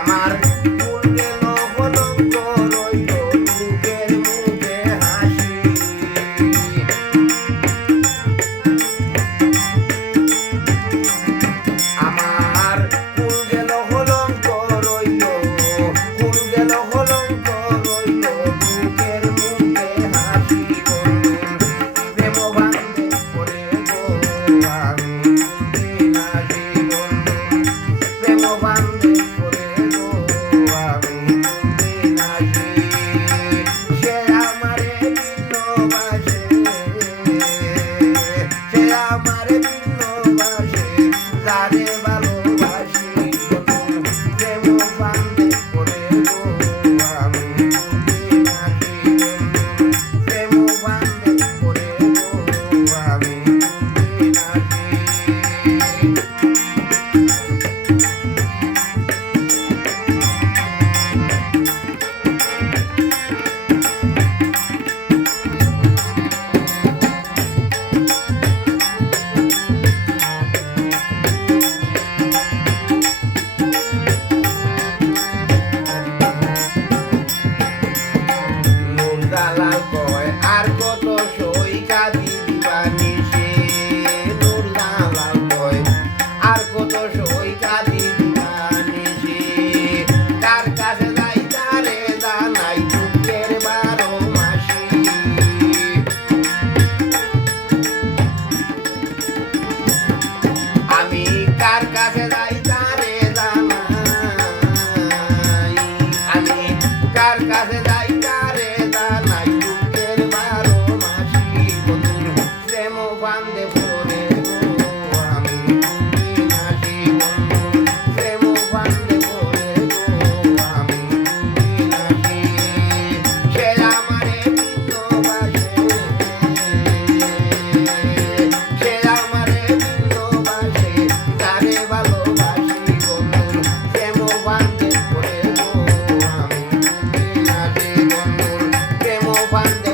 আমার ফুল গেল কলঙ্ক রইল বুকের মুখে হাসি আমার ফুল গেল কলঙ্ক রইল ফুল গেল কলঙ্ক রইল বুকের মুখে হাসি প্রেম বান্ধে করে গো আমি নাচি বন্ধু প্রেম বান্ধে করে গো আমি নাচি সে আমারে বিনোবাসে সে আমারে বিনোবাসে যারে ভালোবাসি প্রেম বান্ধে করে গো আমি নাচি প্রেম বান্ধে করে গো আমি নাচি দালাল কয় আর কত সই কাঁদি দিবানিসে নূর দালাল কয় আর কত সই কাঁদি দিবানিসে কার কাছে যাই তারে জানাই দুঃখের 12 মাসি আমি কার কাছে যাই তারে জানাই আমি কার কাছে যাই তারে জানাই দুঃখের 12 মাসি বন্ধুর প্রেম বান্ধে পড়ে গো আমি নাচি বন্ধু প্রেম বান্ধে পড়ে গো আমি নাচি সে আমারে বিনোবাসে সে আমারে বিনোবাসে যারে ভালোবাসি বন্ধুর প্রেম বান্ধে পড়ে গো আমি নাচি বন্ধুর প্রেম বান্ধে